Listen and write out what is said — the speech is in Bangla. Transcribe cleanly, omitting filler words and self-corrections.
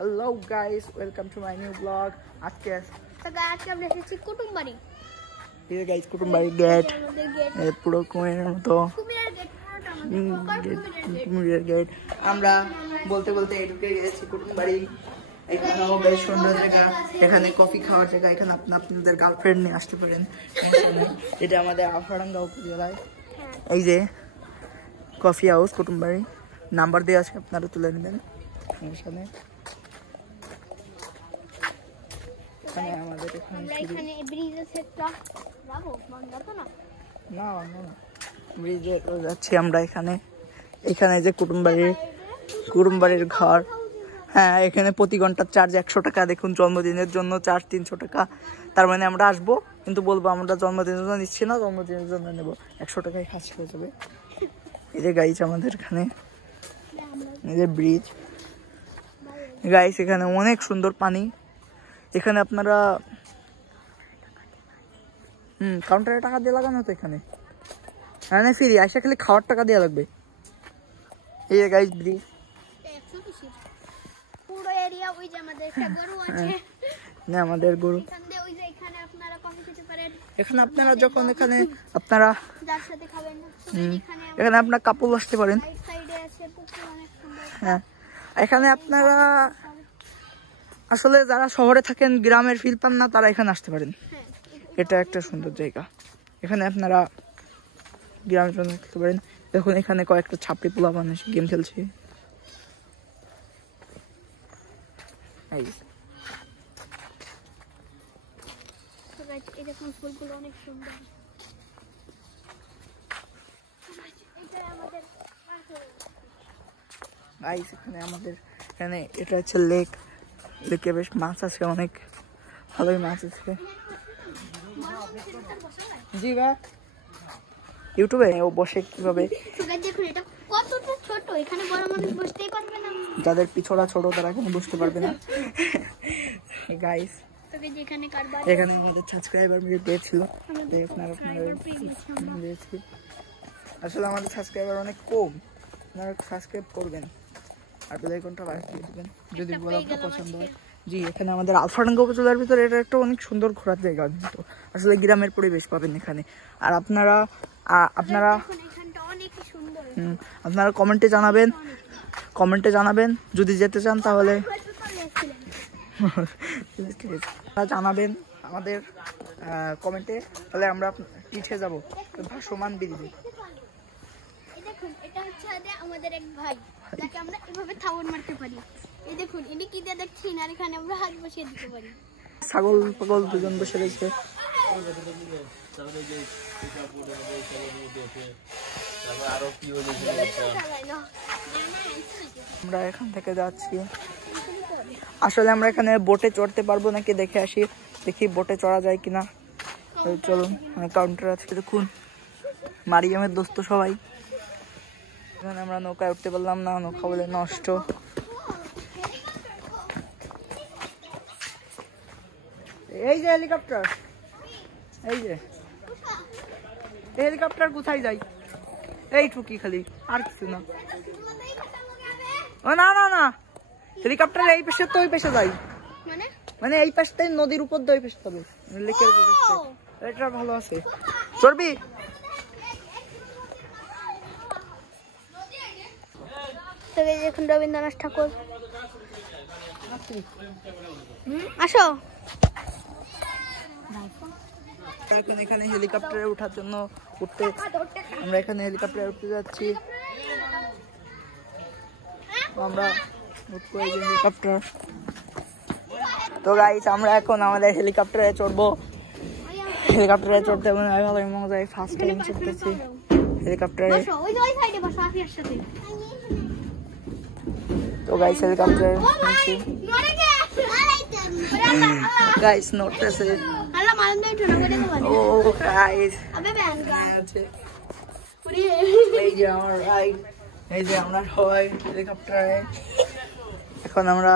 Hello guys, welcome to my new vlog. আজকে আমরা এসেছি কুটুমবাড়ি। এই যে গাইস কুটুমবাড়ি গেট এই পুরো কুমিরের মতো কুমিরের গেট আমরা বলতে বলতে এটুকে গেছি কুটুমবাড়ি। এখানেও বেশ সুন্দর জায়গা, এখানে কফি খাওয়ার জায়গা, এখানে আপনাদের গার্লফ্রেন্ড নিয়ে আসতে পারেন। এটা আমাদের আলফাডাঙ্গা উপজেলায় এই যে কফি হাউস কুটুমবাড়ি, নাম্বার দেওয়া আছে, আপনারা তুলে নেবেন। এখানে আমাদের এখানে ব্রিজ আছে, যাবো না না ব্রিজে যাচ্ছি আমরা। এখানে যে কুটুমবাড়ির ঘর, হ্যাঁ এখানে প্রতি ঘন্টার চার্জ 100 টাকা। দেখুন জন্মদিনের জন্য চার্জ 300 টাকা। তার মানে আমরা আসবো কিন্তু বলবো আমরা জন্মদিনের জন্য নিচ্ছি না, জন্মদিনের জন্য নেবো, 100 টাকায় খাস হয়ে যাবে। এই যে গাইস আমাদের এখানে এই যে ব্রিজ গাইস, এখানে অনেক সুন্দর পানি। এখানে আপনারা কাউন্টারে টাকা দিয়ে লাগানো তো এখানে, হ্যাঁ না ফ্রি, আইসা খালি খাওয়ার টাকা দেওয়া লাগবে। এই যে গাইস ব্রিজ, পুরো এরিয়া ওই যে আমাদের একটা গরু আছে না আমাদের গরু। এখানে আপনারা কফি খেতে পারেন। এখানে আপনারা যখন আপনারা যার সাথে খাবেন এখানে আপনার কাপড় আসতে পারেন। রাইট সাইডে আছে পুকুর অনেক সুন্দর। হ্যাঁ এখানে আপনারা আসলে যারা শহরে থাকেন গ্রামের ফিল পান না, তারা এখানে আসতে পারেন। এটা একটা সুন্দর জায়গা, এখানে আপনারা গ্রামের জন্য খেলতে পারেন। দেখুন এখানে কয়েকটা ছাপড়ি পোলা মানুষ গেম খেলছে। এই দেখুন ফুলগুলো অনেক সুন্দর। এখানে এটা হচ্ছে লেক, লেকে বেশ মাছ আছে, অনেক ভালোই মাছ আছে। জি ভাই ইউটিউবে ও বসে কিভাবে, যাদের পিছড়া ছোট তারা এখানে বসতে পারবে না। গাইস এখানে আমাদের সাবস্ক্রাইবার পেয়েছিল, আসলে আমাদের সাবস্ক্রাইবার অনেক কম, আপনারা সাবস্ক্রাইব করবেন আর বেল আইকনটা বাজিয়ে দিবেন যদি ব্লগটা পছন্দ হয়। জি এখানে আমাদের আলফাডাঙ্গা উপজেলার ভিতরে এটা একটা অনেক সুন্দর ঘোরার জায়গা, কিন্তু আসলে গ্রামের পরিবেশ পাবেন এখানে। আর আপনারা কমেন্টে জানাবেন যদি যেতে চান, তাহলে জানাবেন আমাদের কমেন্টে, তাহলে আমরা পিছিয়ে যাবো ভাসমান ব্রিজে। দেখুন এটা হচ্ছে আমাদের এক ভাই, যাকে আমরা এভাবে থাবর মারতে পারি। এই দেখুন ইনি কি দিয়ে দেখছেন, আর এখানে আমরা হাত বসিয়ে দিতে পারি। ছাগল পাগল দুজন বসে রয়েছে। আমরা এখান থেকে যাচ্ছি, আসলে আমরা এখানে বোটে চড়তে পারবো নাকি দেখে আসি, দেখি বোটে চড়া যায় কিনা। চলুন কাউন্টার আছে, দেখুন মারিয়ামের দোস্ত সবাই। এখানে আমরা নৌকায় উঠতে পারলাম না, নৌকা বলে নষ্ট। এই যে হেলিকপ্টার, এই যে হেলিকপ্টার কোথায় যাই, এইটুকি খালি, আর কিছু না। ও না না না, হেলিকপ্টার এই পাশে তো ওই পাশে যাই, মানে এই পাশটাই নদীর উপর দিয়ে ওই পাশে যাবে, লেকের উপর। এটা ভালো আছে, চড়বি? দেখুন রবীন্দ্রনাথ ঠাকুর, আসো। এখন এখানে হেলিকপ্টারে ওঠার জন্য আমরা এখানে হেলিকপ্টারে উঠতে যাচ্ছি। আমরা উঠবো এই যে হেলিকপ্টার। তো গাইস আমরা এখন আমাদের হেলিকপ্টারে চড়বো। হেলিকপ্টারে চড়তে ভালো মজা, ফার্স্ট টাইম চড়তেছি হেলিকপ্টারে। তো গাইস হেলিকপ্টারে গাইস নড়তেছে। ও গাইস এই যে আমার ভাই, এই যে আমরা সবাই হেলিকপ্টারে। এখন আমরা